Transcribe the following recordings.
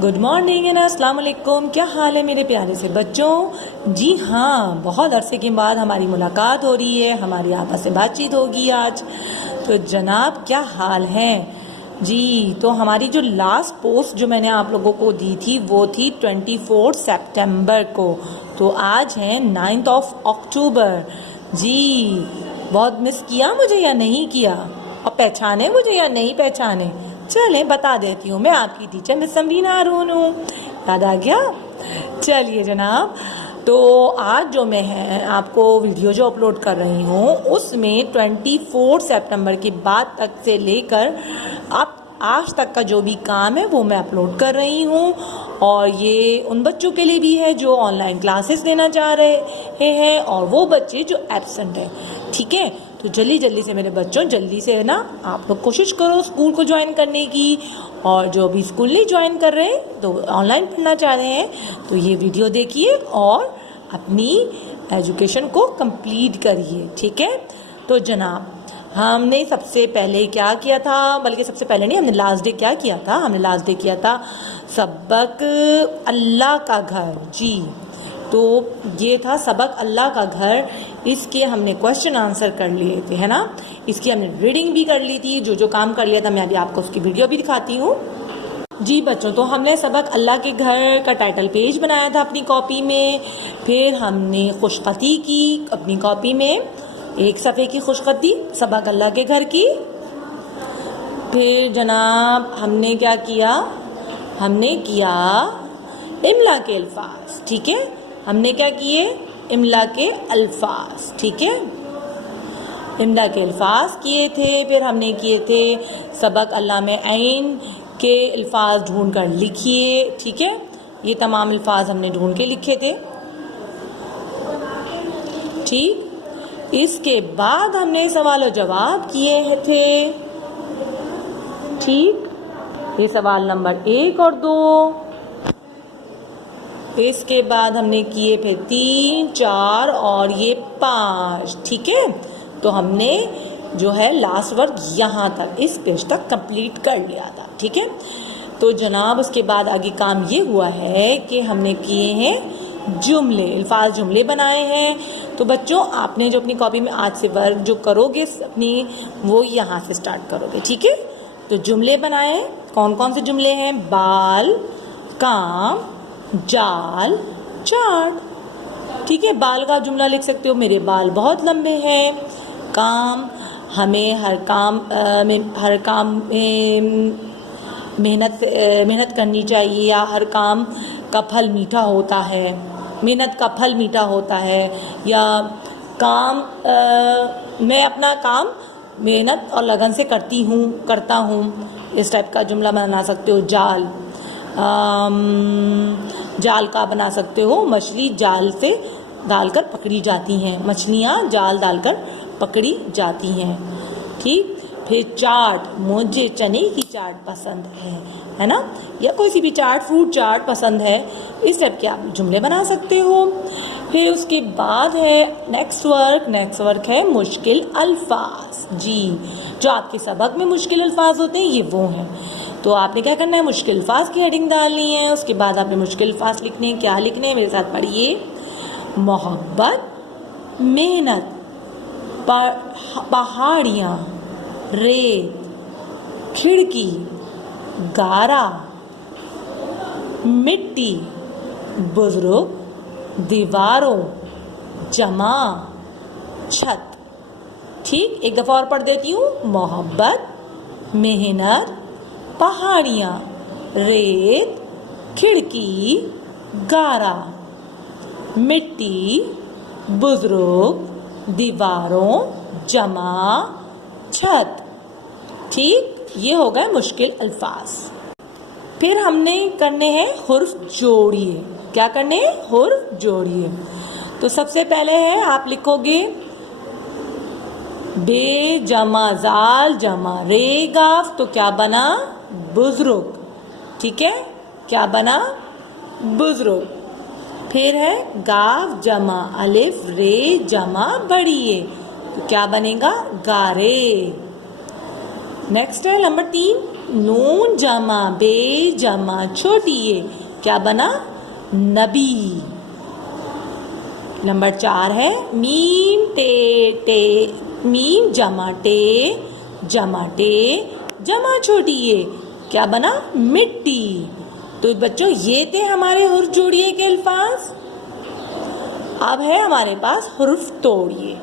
Good morning and अस्सलाम वालेकुम। क्या हाल है मेरे प्यारे से बच्चों? जी हाँ, बहुत अरसे के बाद हमारी मुलाकात हो रही है, हमारी आपस से बातचीत होगी आज। तो जनाब क्या हाल है जी? तो हमारी जो लास्ट पोस्ट जो मैंने आप लोगों को दी थी वो थी 24 सितंबर को। तो आज है 9 अक्टूबर जी। बहुत मिस किया मुझे या नहीं किया? और पहचाने मुझे या नहीं पहचाने? चले बता देती हूँ, मैं आपकी टीचर मिस समरीना हारून हूँ। याद आ गया? चलिए जनाब, तो आज जो मैं है आपको वीडियो जो अपलोड कर रही हूँ उसमें 24 सितंबर के बाद तक से लेकर आप आज तक का जो भी काम है वो मैं अपलोड कर रही हूँ। और ये उन बच्चों के लिए भी है जो ऑनलाइन क्लासेस देना चाह रहे हैं और वो बच्चे जो एब्सेंट है। ठीक है, तो जल्दी से मेरे बच्चों, जल्दी से है ना, आप लोग कोशिश करो स्कूल को ज्वाइन करने की। और जो भी स्कूल नहीं ज्वाइन कर रहे हैं तो ऑनलाइन पढ़ना चाह रहे हैं तो ये वीडियो देखिए और अपनी एजुकेशन को कंप्लीट करिए। ठीक है, तो जनाब हमने सबसे पहले क्या किया था, बल्कि सबसे पहले नहीं, हमने लास्ट डे क्या किया था? हमने लास्ट डे किया था सबक अल्लाह का घर जी। तो ये था सबक अल्लाह का घर। इसके हमने क्वेश्चन आंसर कर लिए थे, है ना। इसकी हमने रीडिंग भी कर ली थी। जो जो काम कर लिया था मैं अभी आपको उसकी वीडियो भी दिखाती हूँ जी बच्चों। तो हमने सबक अल्लाह के घर का टाइटल पेज बनाया था अपनी कॉपी में। फिर हमने खुशखती की अपनी कॉपी में, एक सफ़े की खुशखती सबक अल्लाह के घर की। फिर जनाब हमने क्या किया? हमने किया इमला के अल्फाज। ठीक है, हमने क्या किए? इमला के अल्फाज। ठीक है, इमला के अल्फाज किए थे। फिर हमने किए थे सबक अल्लाह में ऐन के अल्फाज ढूंढ कर लिखिए। ठीक है, ये तमाम अल्फाज हमने ढूंढ के लिखे थे। ठीक, इसके बाद हमने सवाल और जवाब किए थे। ठीक, ये सवाल नंबर 1 और 2। इसके बाद हमने किए फिर 3, 4 और ये 5। ठीक है, तो हमने जो है लास्ट वर्क यहाँ तक, इस पेज तक कंप्लीट कर लिया था। ठीक है, तो जनाब उसके बाद आगे काम ये हुआ है कि हमने किए हैं जुमले, अल्फाज जुमले बनाए हैं। तो बच्चों आपने जो अपनी कॉपी में आज से वर्क जो करोगे अपनी, वो यहाँ से स्टार्ट करोगे। ठीक है, तो जुमले बनाए। कौन कौन से जुमले हैं? बाल, काम, जाल, चाट। ठीक है, बाल का जुमला लिख सकते हो, मेरे बाल बहुत लंबे हैं। काम, हमें हर काम में मेहनत करनी चाहिए, या हर काम का फल मीठा होता है, मेहनत का फल मीठा होता है। या काम मैं अपना काम मेहनत और लगन से करता हूँ, इस टाइप का जुमला बना सकते हो। जाल, जाल का बना सकते हो, मछली जाल से डालकर पकड़ी जाती हैं, मछलियाँ जाल डालकर पकड़ी जाती हैं। ठीक, फिर चाट, मुझे चने की चाट पसंद है ना, या कोई सी भी चाट, फ्रूट चाट पसंद है, इस टाइप के आप जुमले बना सकते हो। फिर उसके बाद है नेक्स्ट वर्क है मुश्किल अल्फाज जी। जो आपके सबक में मुश्किल अल्फाज होते हैं ये वो हैं। तो आपने क्या करना है? मुश्किल अल्फाज की हेडिंग डालनी है। उसके बाद आपने मुश्किल अल्फाज लिखने हैं। क्या लिखने हैं? मेरे साथ पढ़िए। मोहब्बत, मेहनत, पहाड़ियाँ, रेत, खिड़की, गारा, मिट्टी, बुजुर्ग, दीवारों, जमा, छत। ठीक, एक दफ़ा और पढ़ देती हूँ। मोहब्बत, मेहनत, पहाड़ियाँ, रेत, खिड़की, गारा, मिट्टी, बुजुर्ग, दीवारों, जमा, छत। ठीक, ये हो गए मुश्किल अल्फाज। फिर हमने करने हैं हुर्फ जोड़िए। क्या करने हैं? हुर्फ जोड़िए। तो सबसे पहले है आप लिखोगे बे जमा जाल जमा रे गाफ, तो क्या बना? बुजुर्ग। ठीक है, क्या बना? बुजुर्ग। फिर है गाफ जमा अलिफ रे जमा बड़िए, तो क्या बनेगा? गारे। नेक्स्ट है नंबर 3, नून जमा बे जमा छोटी ए, क्या बना? नबी। नंबर 4 है मीम टे टे, मीम जमा टे जमा छोटी ए, क्या बना? मिट्टी। तो बच्चों ये थे हमारे हुर्फ जोड़िए के अल्फाज। अब है हमारे पास हुर्फ तोड़िए।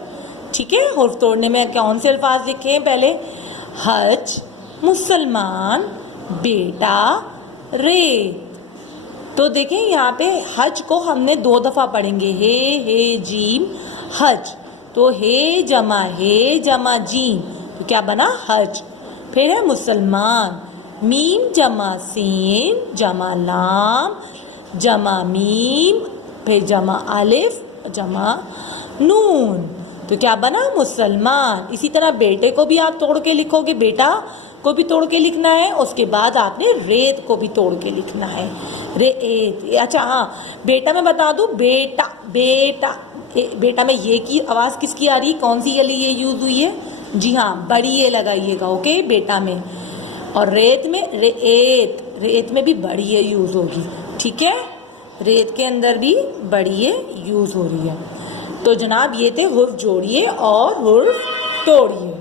ठीक है, हुर्फ तोड़ने में कौन से अल्फाज लिखे हैं? पहले हज, मुसलमान, बेटा, रेत। तो देखें यहाँ पे हज को हमने 2 दफा पढ़ेंगे, हे जीम हज। तो हे जमा जीम, तो क्या बना? हज। फिर है मुसलमान, मीम जमा सीन जमा लाम जमा मीम, फिर जमा अलिफ जमा नून, तो क्या बना? मुसलमान। इसी तरह बेटे को भी आप तोड़ के लिखोगे, बेटा को भी तोड़ के लिखना है, उसके बाद आपने रेत को भी तोड़ के लिखना है, रेत। अच्छा हाँ, बेटा मैं बता दूं, बेटा में ये की आवाज़ किसकी आ रही? कौन सी वाली ये यूज़ हुई है? जी हाँ, बड़ी ये लगाइएगा, ओके, बेटा में। और रेत में रेत में भी बड़ी ये यूज़ होगी। ठीक है, रेत के अंदर भी बड़ी ये यूज़ हो रही है। तो जनाब ये थे हुर्फ जोड़िए और हुर्फ तोड़िए।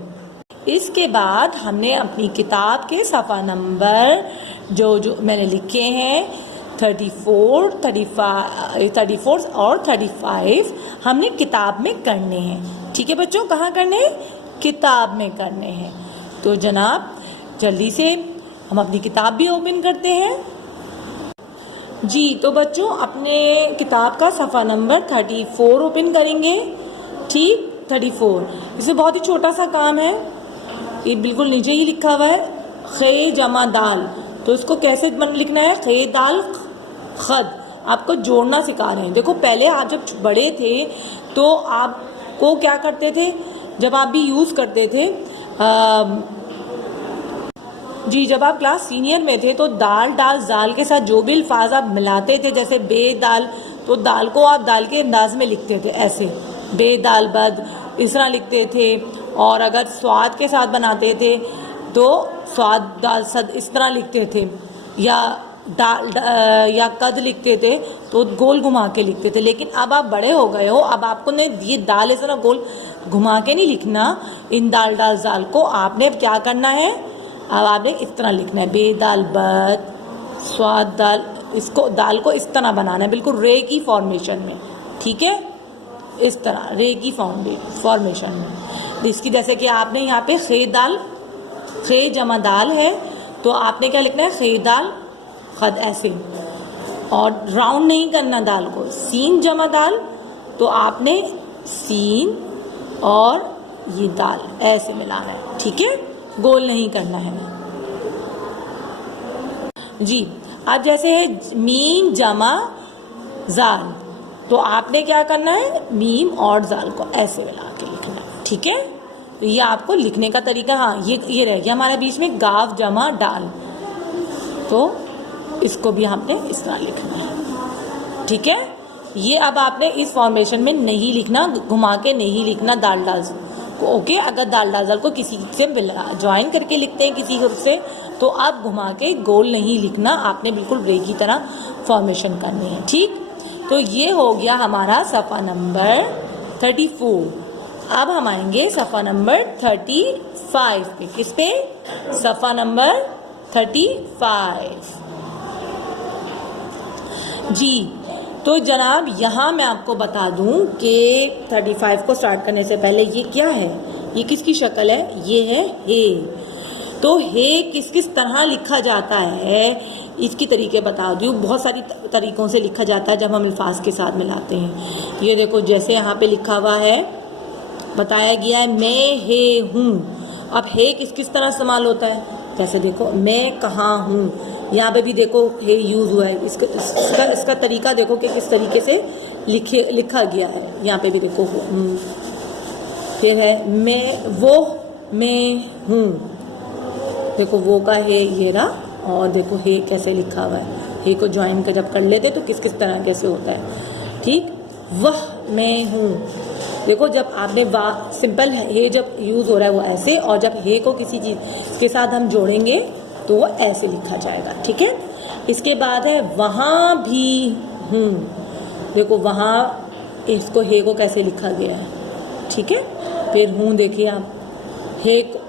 इसके बाद हमने अपनी किताब के सफ़ा नंबर जो मैंने लिखे हैं 34, 34 और 35 हमने किताब में करने हैं। ठीक है बच्चों, कहाँ करने हैं? किताब में करने हैं। तो जनाब जल्दी से हम अपनी किताब भी ओपन करते हैं। जी तो बच्चों अपने किताब का सफ़ा नंबर 34 ओपन करेंगे। ठीक, 34। इसमें बहुत ही छोटा सा काम है, ये बिल्कुल नीचे ही लिखा हुआ है, खे जमा दाल। तो इसको कैसे लिखना है? खे दाल खद। आपको जोड़ना सिखा रहे हैं। देखो पहले आप जब बड़े थे तो आपको क्या करते थे, जब आप भी यूज़ करते थे जी, जब आप क्लास सीनियर में थे तो दाल डाल जाल के साथ जो भी अल्फाज आप मिलाते थे, जैसे बेदाल, तो दाल को आप दाल के अंदाज में लिखते थे, ऐसे बेदाल बद इस तरह लिखते थे। और अगर स्वाद के साथ बनाते थे तो स्वाद दाल सद इस तरह लिखते थे, या कद लिखते थे तो गोल घुमा के लिखते थे। लेकिन अब आप बड़े हो गए हो, अब आपको ने ये दाल इस तरह गोल घुमा के नहीं लिखना। इन दाल डाल जाल को आपने क्या करना है? अब आपने इस तरह लिखना है, बेदाल बद स्वाद दाल, इसको दाल को इस तरह बनाना है, बिल्कुल रे की फॉर्मेशन में। ठीक है, इस तरह रे की फॉर्मेशन में। इसकी जैसे कि आपने यहाँ पे खे जमा दाल है, तो आपने क्या लिखना है? खे दाल खद, ऐसे। और राउंड नहीं करना दाल को। सीन जमा दाल, तो आपने सीन और ये दाल ऐसे मिलाना है। ठीक है, गोल नहीं करना है जी। आज जैसे है मीम जमा जाल, तो आपने क्या करना है? मीम और जाल को ऐसे मिला के लिखना है। ठीक है, तो ये आपको लिखने का तरीका। हाँ, ये रह गया हमारा बीच में गाव जमा डाल, तो इसको भी हमने इस तरह लिखना है। ठीक है, ये अब आपने इस फॉर्मेशन में नहीं लिखना, घुमा के नहीं लिखना दाल डाल को। ओके, अगर दाल डाल को किसी से ज्वाइन करके लिखते हैं किसी हुर्फ से, तो आप घुमा के गोल नहीं लिखना, आपने बिल्कुल रे की तरह फॉर्मेशन करनी है। ठीक, तो ये हो गया हमारा सफ़ा नंबर 34। अब हम आएंगे सफ़ा नंबर 35 पे। किस पे? सफ़ा नंबर 35 जी। तो जनाब यहाँ मैं आपको बता दूँ कि 35 को स्टार्ट करने से पहले ये क्या है, ये किसकी शक्ल है? ये है हे। तो हे किस किस तरह लिखा जाता है इसकी तरीके बता दूँ। बहुत सारी तरीक़ों से लिखा जाता है जब हम अल्फाज के साथ मिलाते हैं। ये देखो जैसे यहाँ पे लिखा हुआ है, बताया गया है मैं हे हूँ। अब हे किस किस तरह इस्तेमाल होता है? जैसे देखो मैं कहाँ हूँ, यहाँ पे भी देखो हे यूज़ हुआ है। इसका तरीका देखो कि किस तरीके से लिखा गया है। यहाँ पे भी देखो हूँ, फिर है मैं हूँ, देखो वो का हे ये रहा, और देखो हे कैसे लिखा हुआ है। हे को ज्वाइन का जब कर लेते तो किस किस तरह कैसे होता है। ठीक, वह मैं हूँ, देखो जब आपने सिंपल हे जब यूज़ हो रहा है वो ऐसे, और जब हे को किसी चीज़ के साथ हम जोड़ेंगे तो वो ऐसे लिखा जाएगा। ठीक है, इसके बाद है वहाँ भी हूँ। देखो वहाँ इसको हे को कैसे लिखा गया है। ठीक है, फिर हूँ देखिए आप,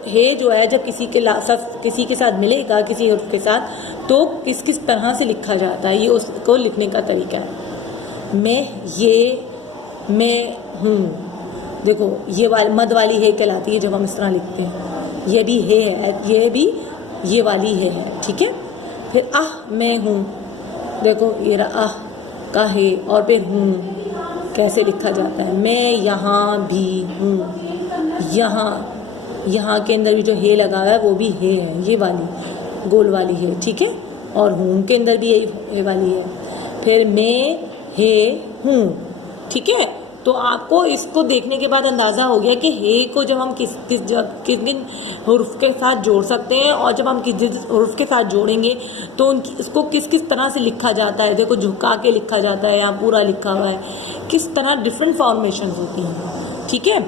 हे जो है जब किसी के साथ मिलेगा, किसी हर्फ के साथ, तो किस किस तरह से लिखा जाता है, ये उसको लिखने का तरीका है। मैं हूँ, देखो ये वाली मद वाली हे कहलाती है जब हम इस तरह लिखते हैं। ये भी हे है, ये भी ये वाली हे है। ठीक है, फिर मैं हूँ, देखो ये रहा का हे, और फिर हूँ कैसे लिखा जाता है। मैं यहाँ भी हूँ, यहाँ के अंदर भी जो हे लगा हुआ है वो भी हे है, ये वाली गोल वाली है। ठीक है, और हूँ के अंदर भी यही हे वाली है। फिर मैं हे हूँ। ठीक है, तो आपको इसको देखने के बाद अंदाज़ा हो गया कि हे को जब हम किस किन हुर्फ के साथ जोड़ सकते हैं, और जब हम किस हुर्फ के साथ जोड़ेंगे तो इसको किस किस तरह से लिखा जाता है। देखो झुका के लिखा जाता है, यहाँ पूरा लिखा हुआ है, किस तरह डिफरेंट फॉर्मेशन होती हैं। ठीक है,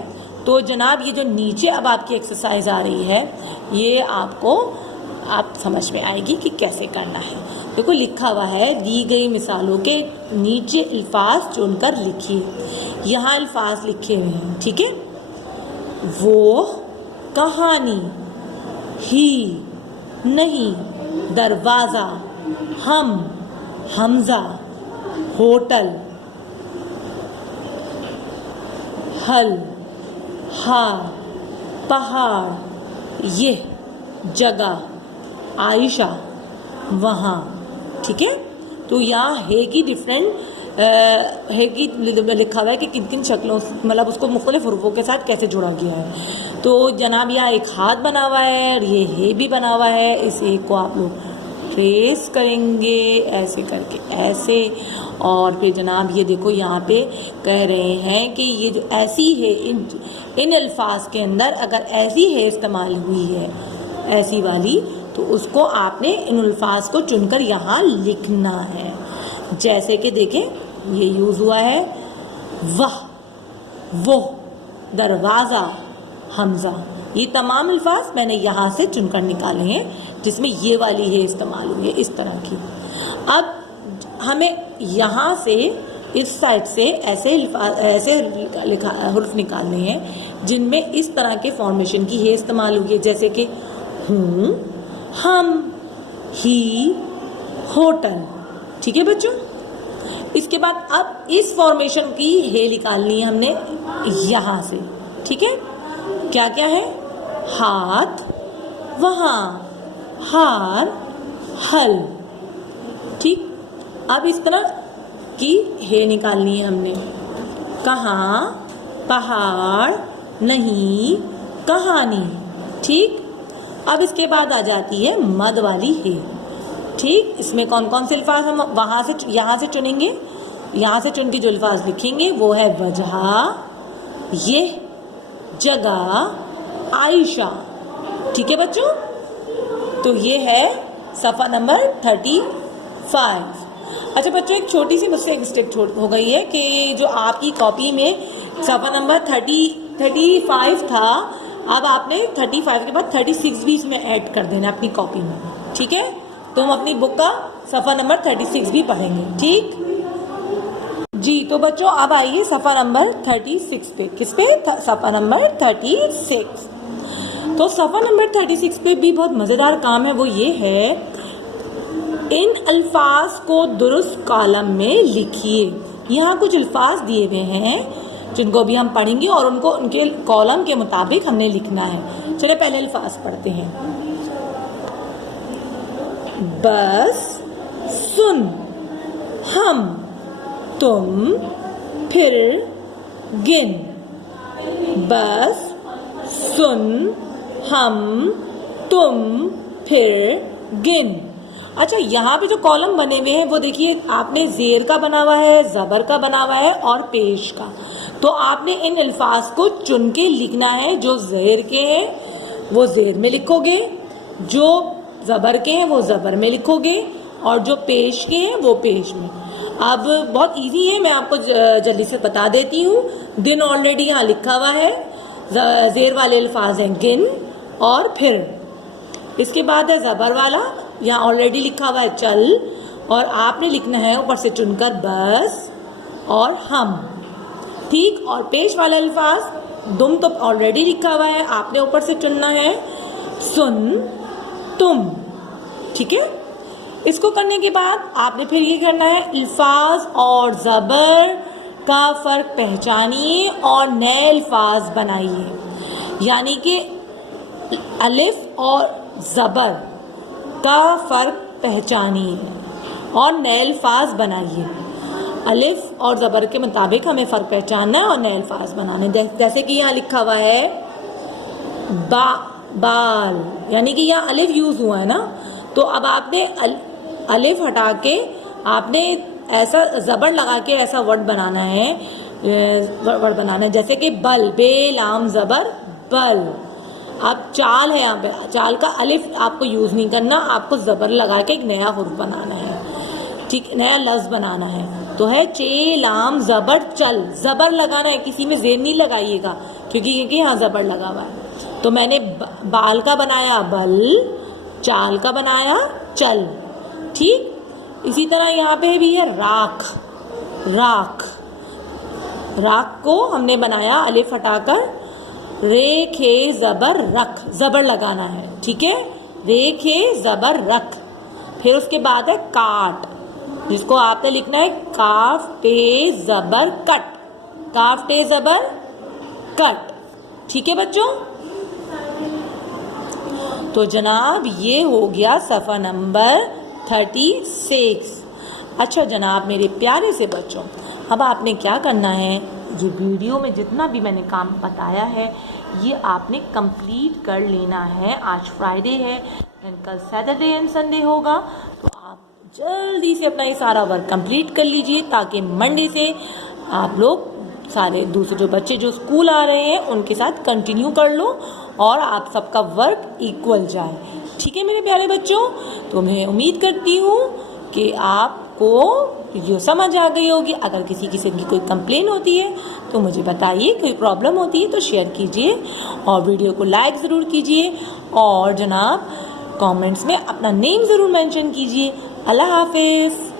तो जनाब ये जो नीचे अब आपकी एक्सरसाइज आ रही है, ये आप समझ में आएगी कि कैसे करना है। देखो लिखा हुआ है, दी गई मिसालों के नीचे अल्फाज चुनकर लिखिए। यहाँ अल्फाज लिखे हुए हैं। ठीक है, वो, कहानी, ही, नहीं, दरवाज़ा, हम, हमजा, होटल, हल, हार, पहाड़, ये जगह, आयशा, वहाँ। ठीक है, तो यहाँ है की डिफरेंट है कि लिखा हुआ है कि किन किन शक्लों, मतलब उसको मुख्तलिफ हुर्फों के साथ कैसे जोड़ा गया है। तो जनाब यहाँ एक हाथ बना हुआ है और ये है भी बना हुआ है। इस एक को आप लोग ट्रेस करेंगे ऐसे करके, ऐसे, और फिर जनाब ये देखो यहाँ पे कह रहे हैं कि ये जो ऐसी है, इन अल्फाज के अंदर अगर ऐसी है इस्तेमाल हुई है, ऐसी वाली, तो उसको आपने इन अल्फाज को चुनकर यहाँ लिखना है। जैसे कि देखें ये यूज़ हुआ है वह, वो, दरवाज़ा, हमजा, ये तमाम अल्फाज मैंने यहाँ से चुनकर निकाले हैं जिसमें ये वाली है इस्तेमाल हुई है इस तरह की। अब हमें यहाँ से इस साइड से ऐसे हुर्फ निकालने हैं जिनमें इस तरह के फॉर्मेशन की है इस्तेमाल हुई है, जैसे कि हूँ, हम, ही, होटल। ठीक है बच्चों, इसके बाद अब इस फॉर्मेशन की है निकालनी है हमने यहाँ से। ठीक है, क्या क्या है, हाथ, वहाँ, हार, हल। ठीक, अब इस तरह की है निकालनी है हमने, कहाँ, पहाड़, नहीं, कहानी। ठीक, अब इसके बाद आ जाती है मद वाली है। ठीक, इसमें कौन कौन से अल्फाज हम यहाँ से चुनेंगे, यहाँ से चुन के जो अल्फाज लिखेंगे वो है वजह, ये, जगह, आयशा। ठीक है बच्चों, तो ये है सफ़ा नंबर 35। अच्छा बच्चों, एक छोटी सी मुझसे एक मिस्टेक हो गई है कि जो आपकी कॉपी में सफ़ा नंबर 35 था, अब आपने 35 के बाद 36 भी इसमें ऐड कर देना अपनी कॉपी में। ठीक है, तो हम अपनी बुक का सफ़ा नंबर 36 भी पढ़ेंगे। ठीक जी, तो बच्चों अब आइए सफ़ा नंबर 36 पे। किस पे, सफ़ा नंबर 36। तो सफ़ा नंबर 36 पे भी बहुत मज़ेदार काम है, वो ये है, इन अल्फाज को दुरुस्त कॉलम में लिखिए। यहाँ कुछ अल्फाज दिए हुए हैं जिनको भी हम पढ़ेंगे और उनको उनके कॉलम के मुताबिक हमने लिखना है। चलिए पहले अल्फाज पढ़ते हैं। बस, सुन, हम, तुम, फिर, गिन। बस, सुन, हम, तुम, फिर, गिन। अच्छा, यहाँ पे जो कॉलम बने हुए हैं वो देखिए, आपने ज़ेर का बना हुआ है, ज़बर का बना हुआ है और पेश का। तो आपने इन अल्फाज को चुन के लिखना है। जो ज़ेर के हैं वो ज़ेर में लिखोगे, जो ज़बर के हैं वो ज़बर में लिखोगे, और जो पेश के हैं वो पेश में। अब बहुत इजी है, मैं आपको जल्दी से बता देती हूँ। गिन ऑलरेडी यहाँ लिखा हुआ है, ज़ेर वाले अल्फाज हैं गिन और फिर। इसके बाद है ज़बर वाला, यहाँ ऑलरेडी लिखा हुआ है चल, और आपने लिखना है ऊपर से चुनकर बस और हम, ठीक। और पेश वाला अल्फाज दुम तो ऑलरेडी लिखा हुआ है, आपने ऊपर से चुनना है सुन तुम, ठीक है। इसको करने के बाद आपने फिर ये करना है अल्फाज और ज़बर का फ़र्क पहचानिए और नए अल्फाज बनाइए। यानी कि अलिफ और ज़बर का फ़र्क पहचानिए और नए अल्फाज बनाइए। अलिफ और ज़बर के मुताबिक हमें फ़र्क पहचानना है और नए अल्फाज बनाने। जैसे कि यहाँ लिखा हुआ है बाल, यानी कि यहाँ अलिफ यूज़ हुआ है ना, तो अब आपने अलिफ हटा के आपने ऐसा ज़बर लगा के ऐसा वर्ड बनाना है, जैसे कि बल, बे लाम ज़बर बल। अब चाल है, यहाँ पे चाल का अलिफ आपको यूज़ नहीं करना, आपको ज़बर लगा के एक नया हुर्फ बनाना है, ठीक, नया लफ्ज़ बनाना है। तो है चे लाम ज़बर चल, ज़बर लगाना है, किसी में ज़ेर नहीं लगाइएगा क्योंकि यहाँ ज़बर लगा हुआ है। तो मैंने बाल का बनाया बल, चाल का बनाया चल, ठीक। इसी तरह यहाँ पे भी है राख, राख, राख को हमने बनाया अलिफ हटाकर रे खे ज़बर रख, ज़बर लगाना है, ठीक है, रे खे ज़बर रख। फिर उसके बाद है काट, जिसको आपने लिखना है काफ टे ज़बर कट, काफ टे ज़बर कट, ठीक है बच्चों। तो जनाब ये हो गया सफ़ा नंबर 36। अच्छा जनाब मेरे प्यारे से बच्चों, अब आपने क्या करना है, ये वीडियो में जितना भी मैंने काम बताया है ये आपने कंप्लीट कर लेना है। आज फ्राइडे है, कल सैटरडे एंड संडे होगा, तो आप जल्दी से अपना ये सारा वर्क कंप्लीट कर लीजिए ताकि मंडे से आप लोग सारे दूसरे जो बच्चे जो स्कूल आ रहे हैं उनके साथ कंटिन्यू कर लो और आप सबका वर्क इक्वल जाए, ठीक है मेरे प्यारे बच्चों। तो मैं उम्मीद करती हूँ कि आपको ये समझ आ गई होगी। अगर किसी किस्म की कोई कंप्लेन होती है तो मुझे बताइए, कोई प्रॉब्लम होती है तो शेयर कीजिए और वीडियो को लाइक ज़रूर कीजिए और जनाब कमेंट्स में अपना नेम ज़रूर मेंशन कीजिए। अल्लाह हाफिज़।